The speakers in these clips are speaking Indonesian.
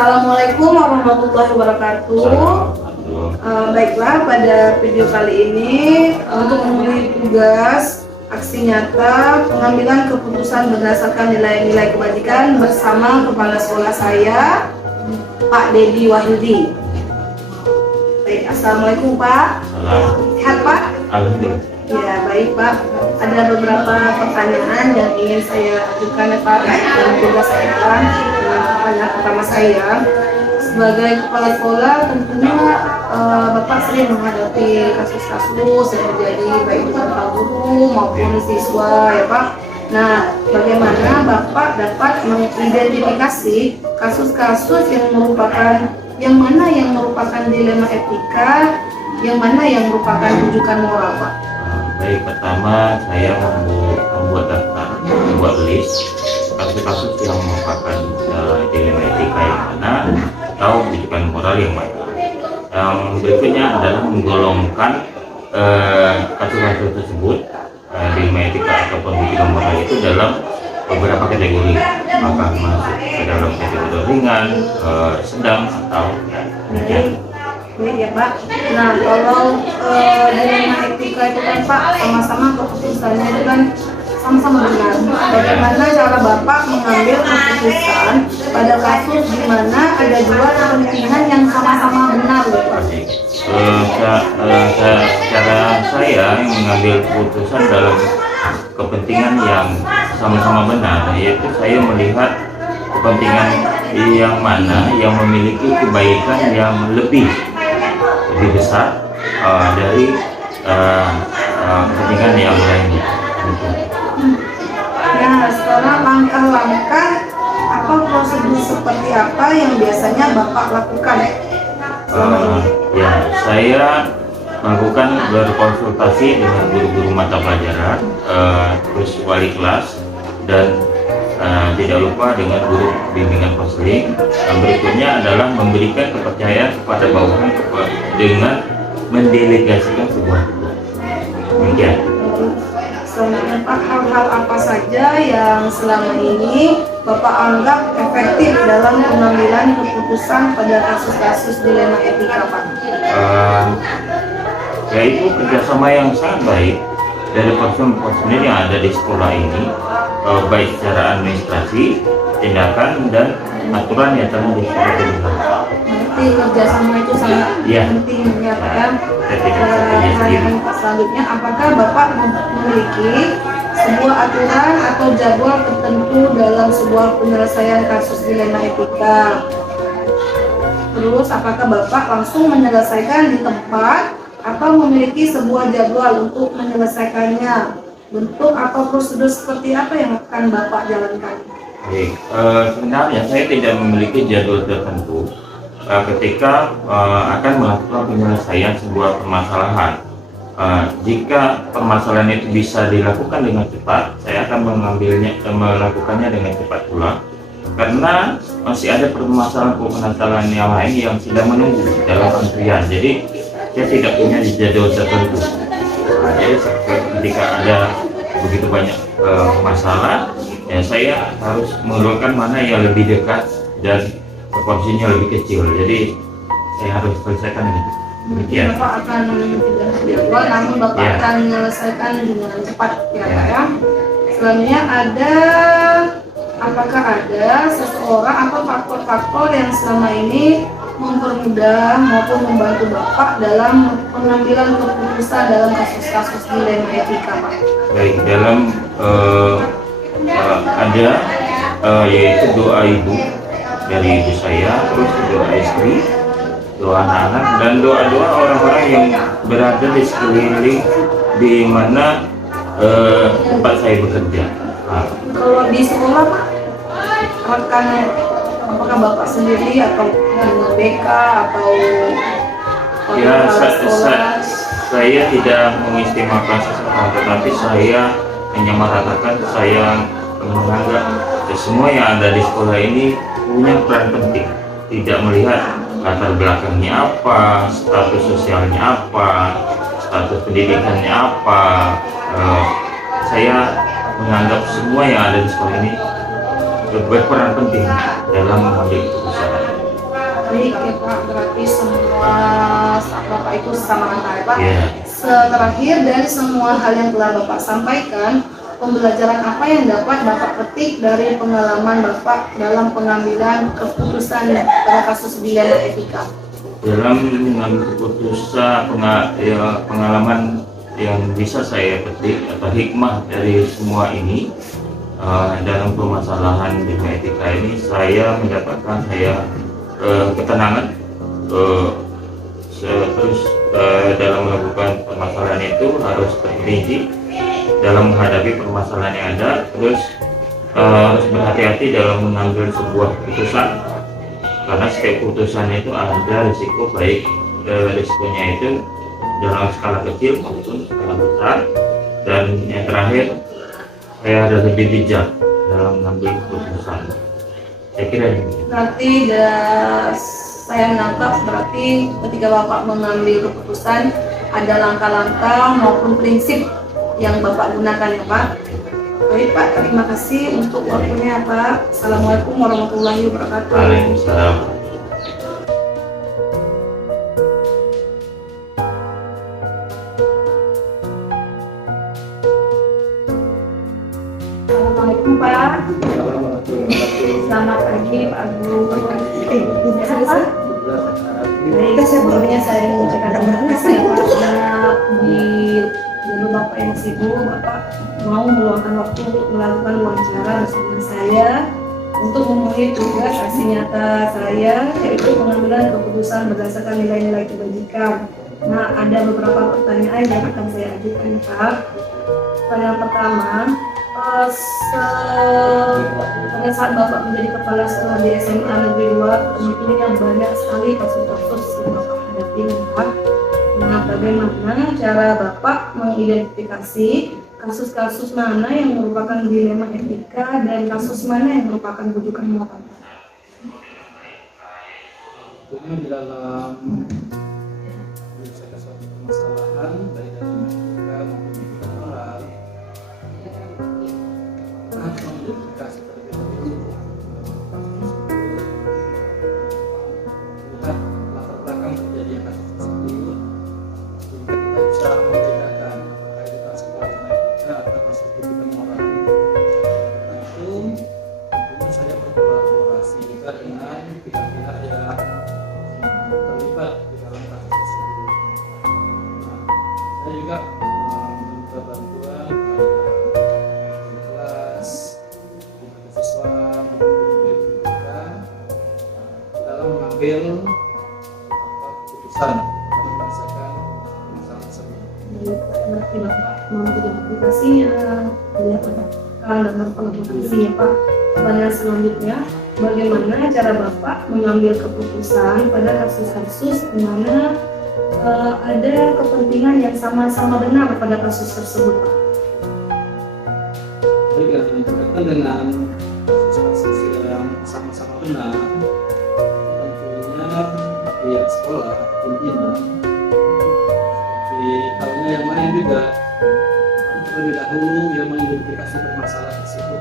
Assalamualaikum warahmatullahi wabarakatuh. Baiklah, pada video kali ini untuk memberi tugas aksi nyata pengambilan keputusan berdasarkan nilai-nilai kebajikan bersama kepala sekolah saya, Pak Dedi Wahyudi. Baik, Assalamualaikum Pak. Sehat Pak? Alhamdulillah. Ya baik Pak, ada beberapa pertanyaan yang ingin saya ajukan ya Pak dalam tugas saya. Pertanyaan pertama saya, sebagai kepala sekolah tentunya Bapak sering menghadapi kasus-kasus yang terjadi baik itu antar guru maupun siswa ya Pak. Nah, bagaimana Bapak dapat mengidentifikasi kasus-kasus yang mana yang merupakan dilema etika, yang mana yang merupakan rujukan moral Pak? Baik, pertama saya membuat daftar, membuat list kasus-kasus yang merupakan dilema etika yang mana atau rujukan moral yang mana. Yang berikutnya adalah menggolongkan kasus-kasus tersebut dilema etika ataupun rujukan moral itu dalam beberapa kategori, apakah masuk ke dalam kategori ringan, sedang atau demikian. Ya Pak. Nah, kalau dilema etika itu kan Pak sama-sama keputusannya itu kan sama-sama benar. Bagaimana cara Bapak mengambil keputusan pada kasus di mana ada dua kepentingan yang sama-sama benar, Pak? Cara saya mengambil keputusan dalam kepentingan yang sama-sama benar, yaitu saya melihat kepentingan yang mana yang memiliki kebaikan yang lebih besar dari kepentingan yang lainnya. Nah, sekarang langkah-langkah apa prosedur seperti apa yang biasanya Bapak lakukan? Ya, saya melakukan berkonsultasi dengan guru-guru mata pelajaran, terus wali kelas, dan tidak lupa dengan guru bimbingan konseling. Berikutnya adalah memberikan kepercayaan kepada bawahan dengan mendelegasikan sebuah tugas. Demikian. Selanjutnya Pak, hal-hal apa saja yang selama ini Bapak anggap efektif dalam pengambilan keputusan pada kasus-kasus dilema etika Pak? Yaitu kerjasama yang sangat baik dari personil yang ada di sekolah ini, baik secara administrasi, tindakan, dan aturan yang telah disepakati. Berarti kerjasama itu sangat penting ya Pak ya. Selanjutnya, apakah Bapak memiliki sebuah aturan atau jadwal tertentu dalam sebuah penyelesaian kasus dilema etika? Terus, apakah Bapak langsung menyelesaikan di tempat atau memiliki sebuah jadwal untuk menyelesaikannya? Bentuk atau prosedur seperti apa yang akan Bapak jalankan? Baik, sebenarnya saya tidak memiliki jadwal tertentu ketika akan melakukan penyelesaian sebuah permasalahan. Jika permasalahan itu bisa dilakukan dengan cepat, saya akan melakukannya dengan cepat pula, karena masih ada permasalahan yang lain yang sedang menunggu dalam antrian. Jadi saya tidak punya jadwal tertentu. Jadi ketika ada begitu banyak masalah, ya saya harus mengeluarkan mana yang lebih dekat dan porsinya lebih kecil. Jadi saya harus selesaikan itu. Demikian. Bapak akan tidak jadwal, namun Bapak akan menyelesaikan dengan cepat ya Pak ya. Selanjutnya apakah ada seseorang atau faktor-faktor yang selama ini mempermudah maupun membantu Bapak dalam pengambilan keputusan dalam kasus-kasus dilema etika Pak? Baik, dalam ada yaitu doa ibu dari ibu saya, terus doa istri, doa anak-anak, dan doa-doa orang-orang yang berada di sekeliling di mana tempat saya bekerja. Kalau di sekolah Pak, apakah Bapak sendiri atau dengan BK atau ya, saya tidak mengistimewakan seseorang, tetapi saya menyamaratakan, saya menganggap semua yang ada di sekolah ini punya peran penting, tidak melihat latar belakangnya apa, status sosialnya apa, status pendidikannya apa. Saya menganggap semua yang ada di sekolah ini berperan penting dalam mengambil keputusan. Baik ya Pak, berarti semua staff Bapak itu sama rata ya Pak. Iya. Terakhir, dari semua hal yang telah Bapak sampaikan, pembelajaran apa yang dapat Bapak petik dari pengalaman Bapak dalam pengambilan keputusan pada kasus pidana etika? Dalam mengambil keputusan pengalaman yang bisa saya petik atau hikmah dari semua ini, dalam permasalahan di etika ini saya mendapatkan ketenangan, terus dalam melakukan permasalahan itu harus terperinci dalam menghadapi permasalahan yang ada, terus harus berhati-hati dalam mengambil sebuah keputusan, karena setiap keputusan itu ada risiko, baik risikonya itu dalam skala kecil maupun skala besar. Dan yang terakhir, saya harus lebih bijak dalam mengambil keputusan. Saya kira demikian. Berarti saya menangkap, berarti ketika Bapak mengambil keputusan ada langkah-langkah maupun prinsip yang Bapak gunakan ya Pak. Baik Pak, terima kasih untuk waktunya Pak. Assalamualaikum warahmatullahi wabarakatuh. Waalaikumsalam. Assalamualaikum Pak. Selamat pagi Pak Agung. Baik, sebelumnya saya mengucapkan terima kasih ya Pak, karena di dulu Bapak yang sibuk, Bapak mau meluangkan waktu untuk melakukan wawancara bersama saya untuk memenuhi tugas aksi nyata saya, yaitu pengambilan keputusan berdasarkan nilai-nilai kebajikan. Nah, ada beberapa pertanyaan yang akan saya ajukan Pak. Pertanyaan pertama, pada saat Bapak menjadi kepala sekolah di SMA Negeri 2, tentunya banyak sekali kasus-kasus yang Bapak hadapi Pak. Nah, bagaimana cara Bapak mengidentifikasi kasus-kasus mana yang merupakan dilema etika dan kasus mana yang merupakan rujukan muatan? Tentunya di dalam menyelesaikan suatu permasalahan baik dari etika maupun etika moral, harus mengidentifikasi terlebih dahulu lihat latar belakang terjadinya kasus tersebut, sehingga kita bisa membedakan apakah itu kasus pelanggaran etika atau kasus etika moral. Karena itu tentunya saya berkolaborasi juga dengan pihak-pihak yang terlibat di dalam kasus tersebut. Nah, saya juga meminta bantuan kepada kelas, siswa maupun guru pendidikan dalam mengambil keputusan dalam menyelesaikan masalah tersebut. Berarti Bapak mengidentifikasinya, melihat apakah dalam kolaborasi ya Pak. Pertanyaan selanjutnya, bagaimana cara Bapak mengambil keputusan pada kasus-kasus di mana ada kepentingan yang sama-sama benar pada kasus tersebut Pak? Jadi berkaitan dengan kasus-kasus yang sama-sama benar, tentunya pihak sekolah, pimpinan, seperti halnya yang lain juga, terlebih dahulu yang mengidentifikasi permasalahan tersebut.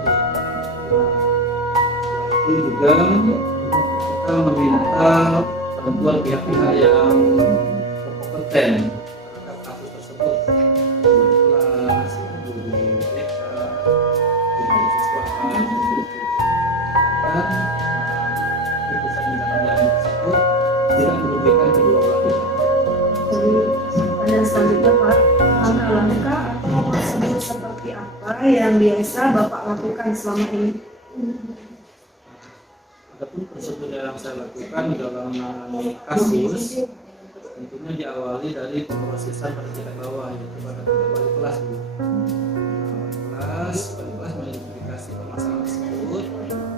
Itu juga kita meminta bantuan pihak-pihak yang berkompeten terhadap kasus tersebut, guru kelas, guru TK, guru siswa, dan keputusan yang akan diambil tersebut tidak merugikan kedua belah pihak. Jadi pertanyaan selanjutnya Pak, langkah atau prosedur seperti apa yang biasa Bapak lakukan selama ini? Adapun prosedur yang saya lakukan dalam menangani kasus, tentunya diawali dari pemrosesan pada tingkat bawah, yaitu pada tingkat wali kelas. Wali kelas mengidentifikasi permasalahan tersebut.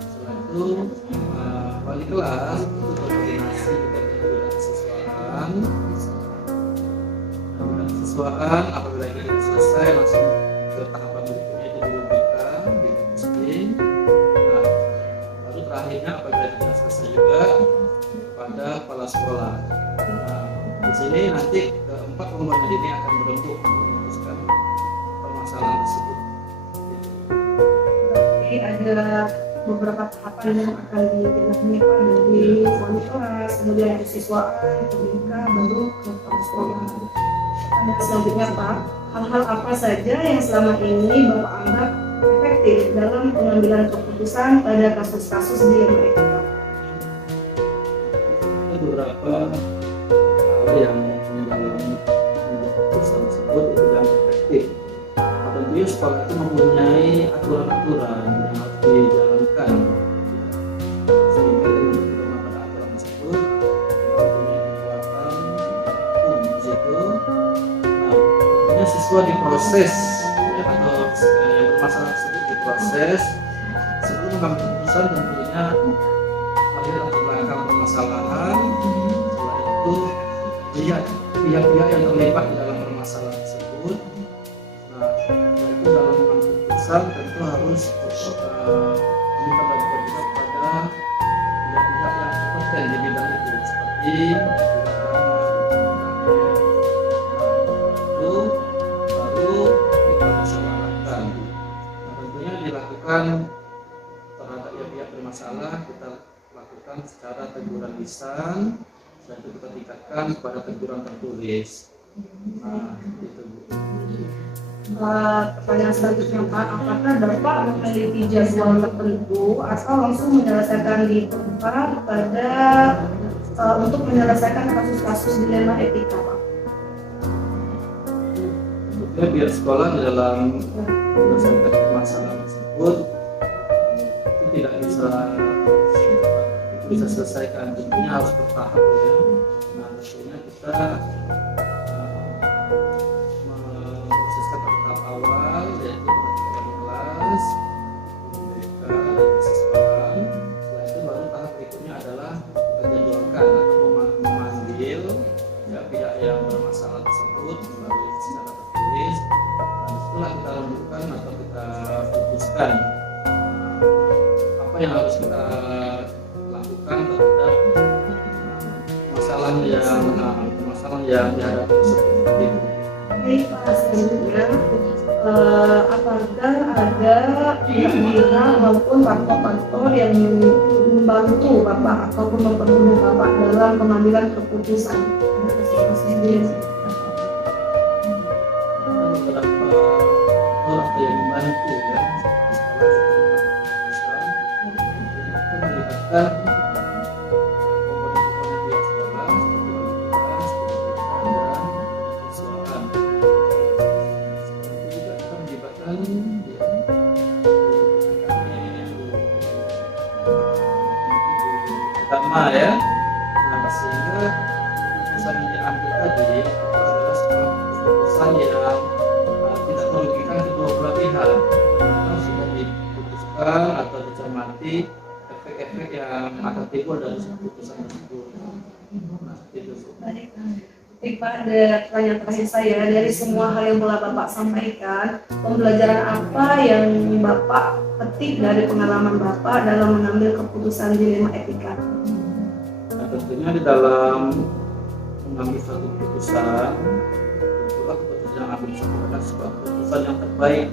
Setelah itu wali kelas itu berkoordinasi dengan bidang kesiswaan. Bidang kesiswaan apabila ini selesai langsung ke tahapan berikutnya itu guru BK, BK Muslim. Nah, lalu terakhirnya apabila tidak selesai juga pada kepala sekolah. Nah, di sini nanti keempat komponen ini akan berembuk memutuskan permasalahan tersebut. Jadi ada beberapa tahapan yang akan dijalani Pak, dari wali kelas, kemudian kesiswaan, PBK, baru ke persekolahan. Dan selanjutnya Pak, hal-hal apa saja yang selama ini Bapak anggap efektif dalam pengambilan keputusan pada kasus-kasus dilema etika? Ada beberapa hal yang dalam keputusan tersebut itu yang efektif. Apabila sekolah itu mempunyai aturan-aturan yang harus dijalankan, sehingga dengan berpedoman pada aturan tersebut mempunyai kekuatan hukum di situ. Nah, tentunya siswa diproses ya, atau yang bermasalah tersebut diproses sebelum mengambil keputusan. Tentunya melihat latar belakang permasalahan, setelah itu lihat pihak-pihak yang terlibat di dalam permasalahan tersebut. Nah, setelah itu dalam mengambil keputusan tentu harus meminta bantuan juga kepada pihak-pihak yang kompeten di bidang itu, seperti itu baru kita musyawarahkan. Nah, tentunya dilakukan terhadap pihak bermasalah, kita lakukan secara teguran lisan dan itu kita tingkatkan kepada teguran tertulis. Nah, itu Bu. Pertanyaan selanjutnya Pak, apakah Bapak memiliki jadwal tertentu atau langsung menyelesaikan di tempat pada untuk menyelesaikan kasus-kasus dilema etika Pak? Tentunya biar sekolah di dalam menyelesaikan masalah tersebut itu tidak bisa selesaikan, tentunya harus bertahap ya. Nah, tentunya kita memproseskan pada tahap awal, yaitu penentuan kelas, PBK, dan kesiswaan. Setelah itu baru tahap berikutnya adalah kita jadwalkan atau memanggil ya, pihak yang bermasalah tersebut melalui secara tertulis. Dan setelah kita lanjutkan atau kita putuskan apa yang harus kita lakukan terhadap masalah yang dihadapi seperti itu. Baik Pak, selanjutnya apakah ada pihak-pihak maupun faktor-faktor yang membantu Bapak ataupun mempermudah Bapak dalam pengambilan keputusan? Beberapa orang yang membantu ya sekolah itu melibatkan komponen-komponen pihak sekolah seperti wali kelas, pendidikan, dan kesiswaan. Itu juga kita melibatkan ya, utama ya. Nah, sehingga keputusan yang diambil tadi itu adalah sebuah keputusan yang tidak merugikan kedua belah pihak, karena sudah diputuskan atau dicermati efek-efek yang akan timbul dari keputusan tersebut. Nah, itu. Baik Pak, ada pertanyaan terakhir saya. Dari semua hal yang telah Bapak sampaikan, pembelajaran apa yang Bapak petik dari pengalaman Bapak dalam mengambil keputusan dilema etika? Nah, tentunya di dalam mengambil suatu keputusan, tentulah keputusan yang ambil adalah sebuah keputusan yang terbaik.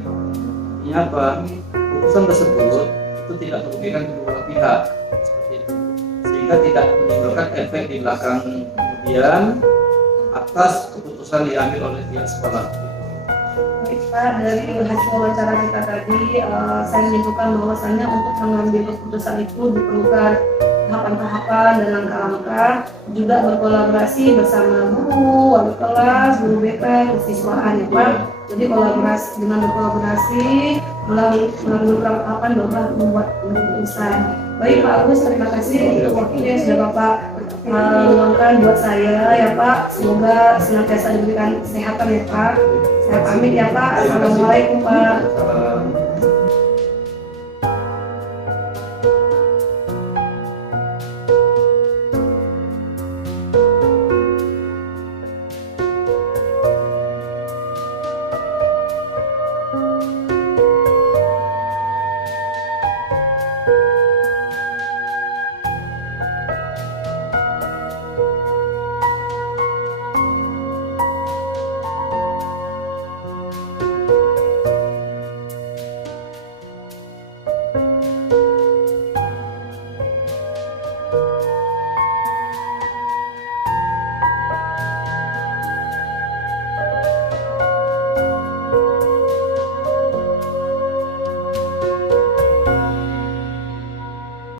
Ini apa? Keputusan tersebut itu tidak merugikan kedua belah pihak, seperti itu, sehingga tidak menimbulkan efek di belakang kemudian atas keputusan diambil oleh pihak sekolah. Baik Pak, dari hasil wawancara kita tadi, saya menyimpulkan bahwasannya untuk mengambil keputusan itu diperlukan tahapan-tahapan dan langkah-langkah, juga berkolaborasi bersama guru, wali kelas, guru BK, kesiswaan ya Pak. Jadi kolaborasi, dengan berkolaborasi melalui beberapa tahapan Bapak membuat keputusan. Baik Pak Agus, terima kasih untuk waktunya yang sudah Bapak luangkan buat saya ya Pak. Semoga senantiasa diberikan kesehatan ya Pak. Saya pamit ya Pak. Assalamualaikum Pak.